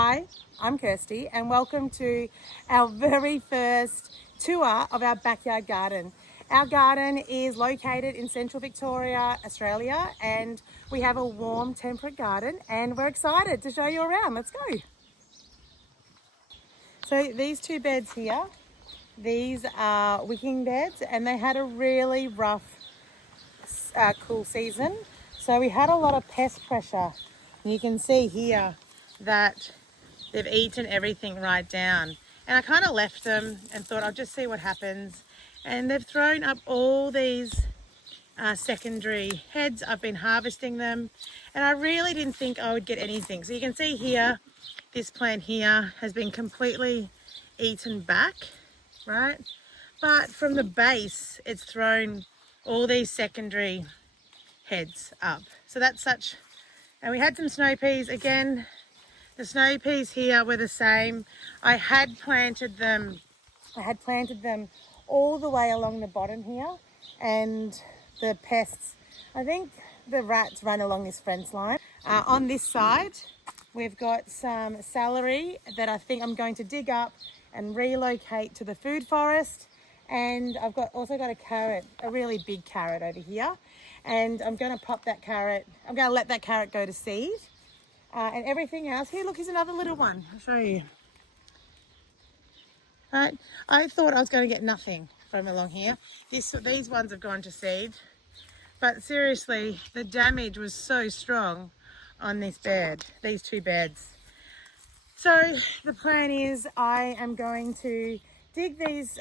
Hi, I'm Kirsty and welcome to our very first tour of our backyard garden. Our garden is located in central Victoria, Australia, and we have a warm, temperate garden and we're excited to show you around. Let's go. So these two beds here, these are wicking beds and they had a really rough cool season. So we had a lot of pest pressure. And you can see here that they've eaten everything right down. And I kind of left them and thought I'll just see what happens. And they've thrown up all these secondary heads. I've been harvesting them and I really didn't think I would get anything. So you can see here, this plant here has been completely eaten back, right? But from the base, it's thrown all these secondary heads up. So that's such, and we had some snow peas again. The snow peas here were the same. I had planted them all the way along the bottom here, and the pests, I think the rats run along this fence line. On this side, we've got some celery that I think I'm going to dig up and relocate to the food forest. And I've also got a carrot, a really big carrot over here. And I'm going to pop that carrot, I'm going to let that carrot go to seed. And everything else, here, look, here's another little one. I'll show you. Right, I thought I was going to get nothing from along here. These ones have gone to seed. But seriously, the damage was so strong on this bed, these two beds. So the plan is I am going to dig these,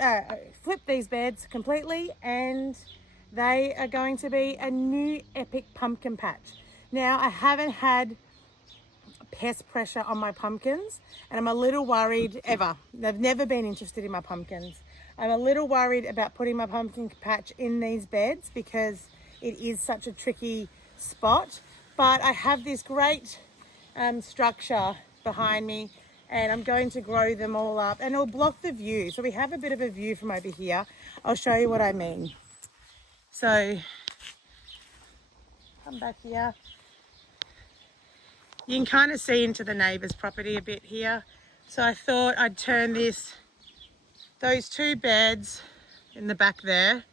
flip these beds completely, and they are going to be a new epic pumpkin patch. Now, I haven't had pest pressure on my pumpkins and I'm a little worried They've never been interested in my pumpkins. I'm a little worried about putting my pumpkin patch in these beds because it is such a tricky spot. But I have this great structure behind me and I'm going to grow them all up and it'll block the view. So we have a bit of a view from over here. I'll show you what I mean. So come back here. You can kind of see into the neighbour's property a bit here. So I thought I'd turn those two beds in the back there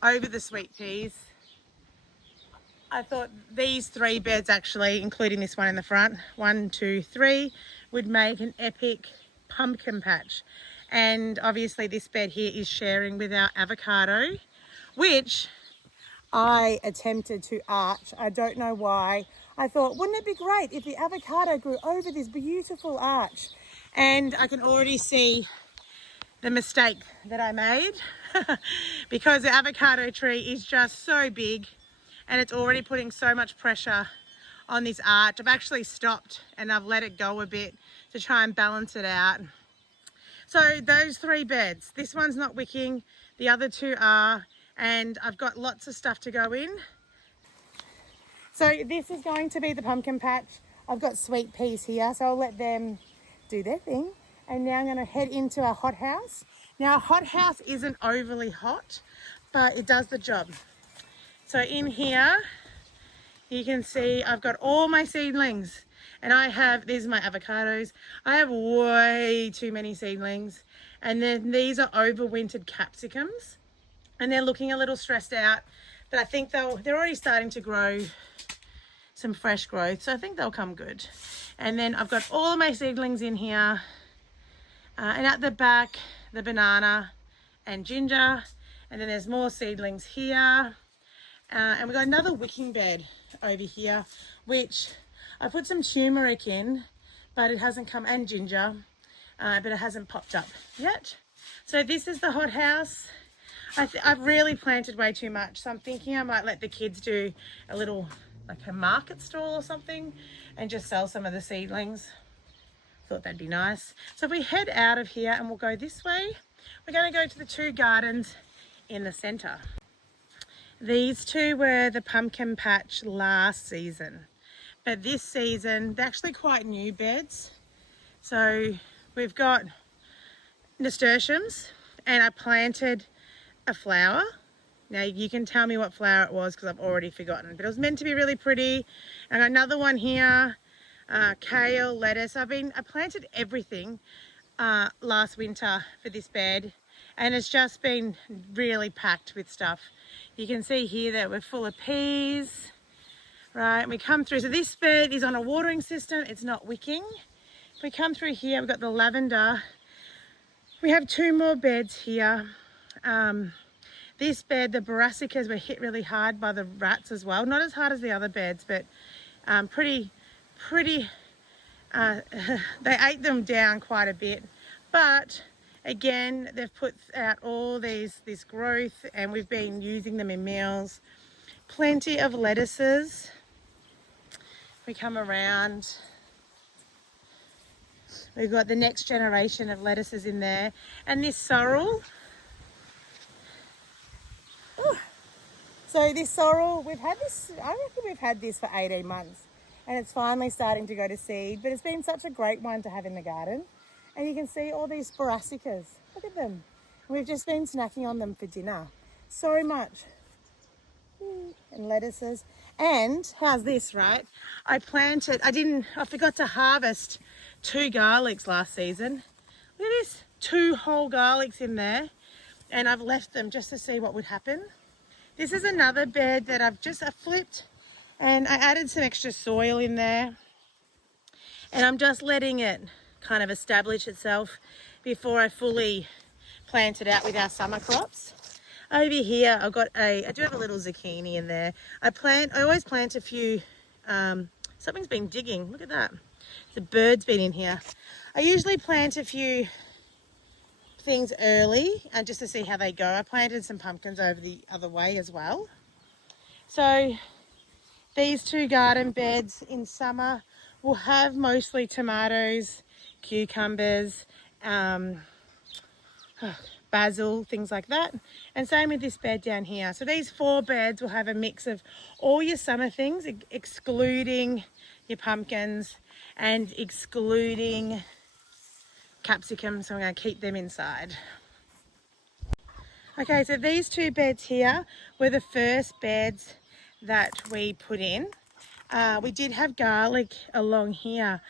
over the sweet peas. I thought these three beds actually, including this one in the front, 1, 2, 3, would make an epic pumpkin patch. And obviously this bed here is sharing with our avocado, which I attempted to arch. I don't know why. I thought, wouldn't it be great if the avocado grew over this beautiful arch? And I can already see the mistake that I made because the avocado tree is just so big and it's already putting so much pressure on this arch. I've actually stopped and I've let it go a bit to try and balance it out. So those three beds, this one's not wicking, the other two are, and I've got lots of stuff to go in. So this is going to be the pumpkin patch. I've got sweet peas here, so I'll let them do their thing. And now I'm going to head into our hothouse. Now, a hothouse isn't overly hot, but it does the job. So in here, you can see I've got all my seedlings. And these are my avocados. I have way too many seedlings. And then these are overwintered capsicums. And they're looking a little stressed out. But I think they're already starting to grow some fresh growth, so I think they'll come good. And then I've got all of my seedlings in here, and at the back the banana and ginger, and then there's more seedlings here, and we've got another wicking bed over here which I put some turmeric in, but it hasn't come, and ginger, but it hasn't popped up yet. So this is the hothouse. I've really planted way too much, so I'm thinking I might let the kids do a little, like a market stall or something, and just sell some of the seedlings. Thought that'd be nice. So if we head out of here and we'll go this way, we're going to go to the two gardens in the centre. These two were the pumpkin patch last season, but this season they're actually quite new beds. So we've got nasturtiums, and I planted a flower. Now you can tell me what flower it was because I've already forgotten, but it was meant to be really pretty. I got another one here. kale, lettuce. I planted everything last winter for this bed, and it's just been really packed with stuff. You can see here that we're full of peas, right? And we come through, so this bed is on a watering system, it's not wicking. If we come through here, we've got the lavender. We have 2 more beds here. This bed, the brassicas, were hit really hard by the rats as well. Not as hard as the other beds, but pretty, they ate them down quite a bit. But again, they've put out all this growth, and we've been using them in meals. Plenty of lettuces. We come around. We've got the next generation of lettuces in there. And this sorrel. Ooh. So this sorrel, we've had this, I reckon we've had this for 18 months. And it's finally starting to go to seed. But it's been such a great one to have in the garden. And you can see all these brassicas. Look at them. We've just been snacking on them for dinner. So much. And lettuces. And how's this, right? I forgot to harvest 2 garlics last season. Look at this, 2 whole garlics in there. And I've left them just to see what would happen. This is another bed that I've flipped, and I added some extra soil in there. And I'm just letting it kind of establish itself before I fully plant it out with our summer crops. Over here, I do have a little zucchini in there. I always plant a few, something's been digging, look at that. The bird's been in here. I usually plant a few things early just to see how they go. I planted some pumpkins over the other way as well. So these 2 garden beds in summer will have mostly tomatoes, cucumbers, basil, things like that. And same with this bed down here. So these 4 beds will have a mix of all your summer things, excluding your pumpkins and excluding capsicums. So I'm going to keep them inside. Okay, so these 2 beds here were the first beds that we put in. We did have garlic along here,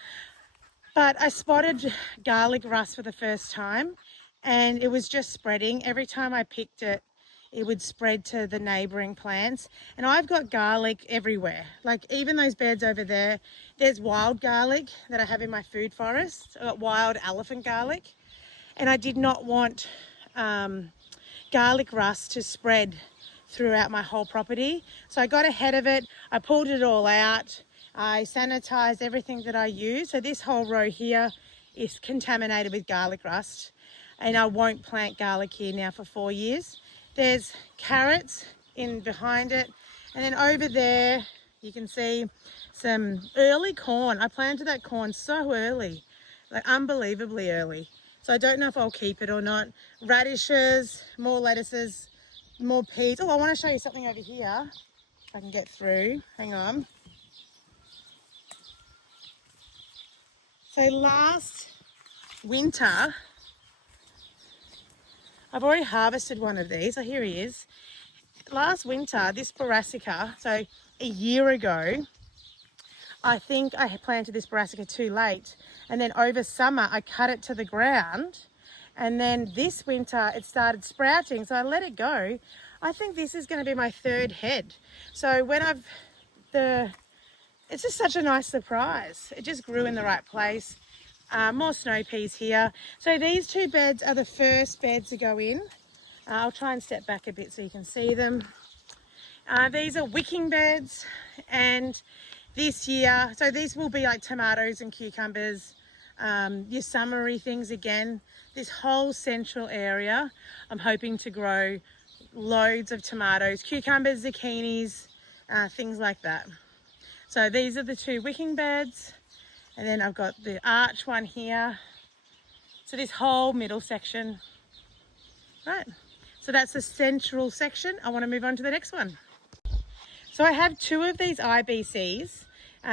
but I spotted garlic rust for the first time, and it was just spreading. Every time I picked it, it would spread to the neighboring plants. And I've got garlic everywhere. Like even those beds over there, there's wild garlic that I have in my food forest. I've got wild elephant garlic. And I did not want garlic rust to spread throughout my whole property. So I got ahead of it. I pulled it all out. I sanitized everything that I use. So this whole row here is contaminated with garlic rust. And I won't plant garlic here now for 4 years. There's carrots in behind it. And then over there, you can see some early corn. I planted that corn so early, like unbelievably early. So I don't know if I'll keep it or not. Radishes, more lettuces, more peas. Oh, I want to show you something over here. If I can get through. Hang on. So last winter, I've already harvested one of these. Oh, here he is. Last winter, this brassica, so a year ago, I think I planted this brassica too late. And then over summer, I cut it to the ground. And then this winter, it started sprouting. So I let it go. I think this is going to be my 3rd head. So when it's just such a nice surprise. It just grew in the right place. More snow peas here. So these 2 beds are the first beds to go in. I'll try and step back a bit so you can see them. These are wicking beds, and this year, so these will be like tomatoes and cucumbers, your summery things again. This whole central area, I'm hoping to grow loads of tomatoes, cucumbers, zucchinis, things like that. So these are the 2 wicking beds. And then I've got the arch one here. So this whole middle section. Right. So that's the central section. I want to move on to the next one. So I have 2 of these IBCs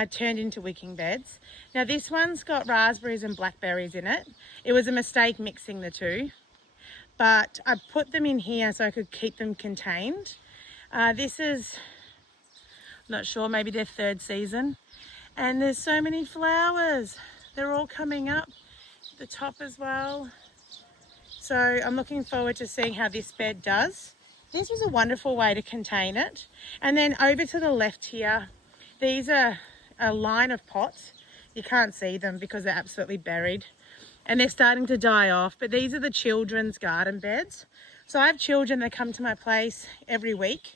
turned into wicking beds. Now this one's got raspberries and blackberries in it. It was a mistake mixing the 2. But I put them in here so I could keep them contained. This is, I'm not sure, maybe their 3rd season. And there's so many flowers. They're all coming up the top as well. So I'm looking forward to seeing how this bed does. This was a wonderful way to contain it. And then over to the left here, these are a line of pots. You can't see them because they're absolutely buried and they're starting to die off. But these are the children's garden beds. So I have children that come to my place every week.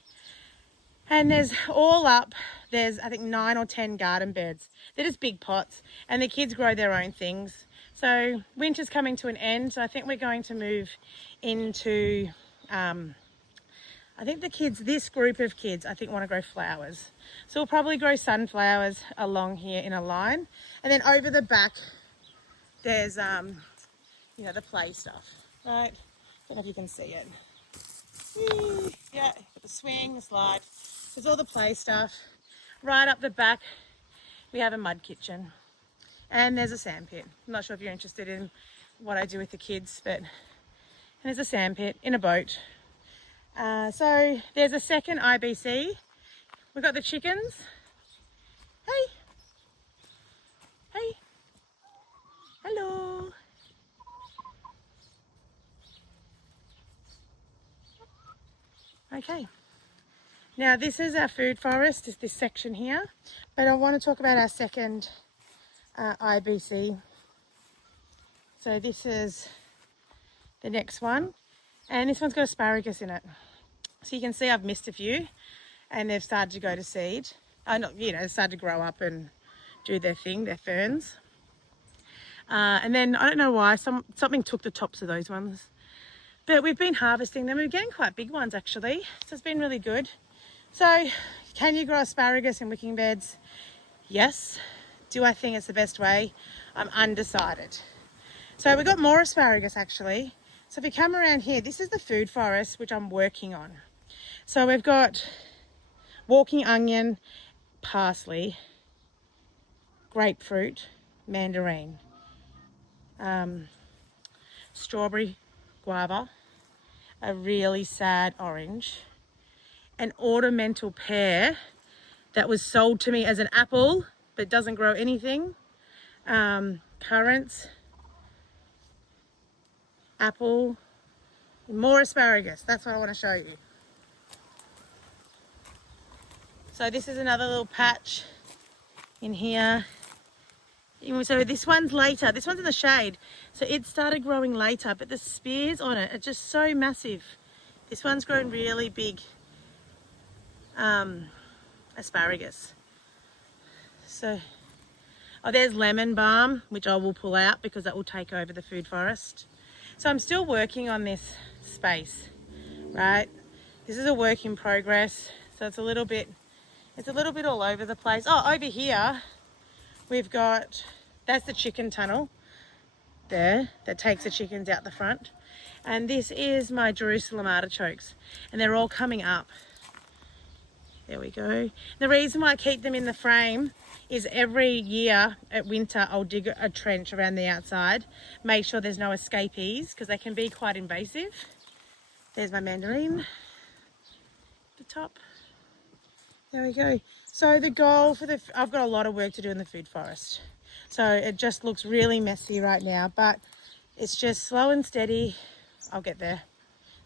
And there's all up, there's I think 9 or 10 garden beds. They're just big pots and the kids grow their own things. So winter's coming to an end. So I think we're going to move into, I think the kids, this group of kids, I think want to grow flowers. So we'll probably grow sunflowers along here in a line. And then over the back, there's, you know, the play stuff, right? I don't know if you can see it. Yeah, the swing, the slide. There's all the play stuff. Right up the back, we have a mud kitchen. And there's a sand pit. I'm not sure if you're interested in what I do with the kids, but and there's a sand pit in a boat. So there's a second IBC. We've got the chickens. Hey. Hey. Hello. Okay. Now this is our food forest, is this section here, but I want to talk about our second IBC. So this is the next one, and this one's got asparagus in it. So you can see I've missed a few, and they've started to go to seed. Not, you know, they've started to grow up and do their thing, their ferns. And then I don't know why something took the tops of those ones, but we've been harvesting them. We're getting quite big ones actually, so it's been really good. So can you grow asparagus in wicking beds? Yes. Do I think it's the best way? I'm undecided. So we've got more asparagus actually. So if you come around here, this is the food forest which I'm working on. So we've got walking onion, parsley, grapefruit, mandarin, strawberry, guava, a really sad orange, an ornamental pear that was sold to me as an apple but doesn't grow anything, currants, apple, more asparagus. That's what I want to show you. So this is another little patch in here. So this one's later, this one's in the shade. So it started growing later, but the spears on it are just so massive. This one's grown really big asparagus. So, oh, there's lemon balm, which I will pull out because that will take over the food forest. So I'm still working on this space, right? This is a work in progress. So it's a little bit all over the place. Oh, over here, we've got, that's the chicken tunnel there that takes the chickens out the front. And this is my Jerusalem artichokes, and they're all coming up. There we go. The reason why I keep them in the frame is every year at winter I'll dig a trench around the outside, make sure there's no escapees because they can be quite invasive. There's my mandarin at the top. There we go. So the goal for I've got a lot of work to do in the food forest. So it just looks really messy right now, but it's just slow and steady. I'll get there.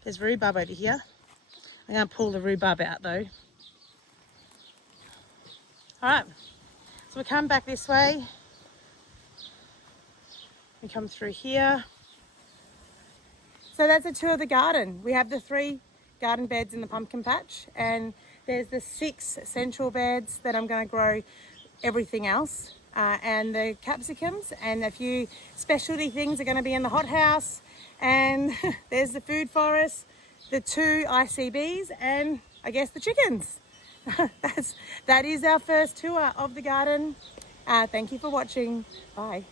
There's rhubarb over here. I'm going to pull the rhubarb out though. All right, so we come back this way. We come through here. So that's a tour of the garden. We have the 3 garden beds in the pumpkin patch, and there's the 6 central beds that I'm going to grow everything else, and the capsicums, and a few specialty things are going to be in the hothouse, and there's the food forest, the 2 ICBs, and I guess the chickens. That is our first tour of the garden. Thank you for watching. Bye.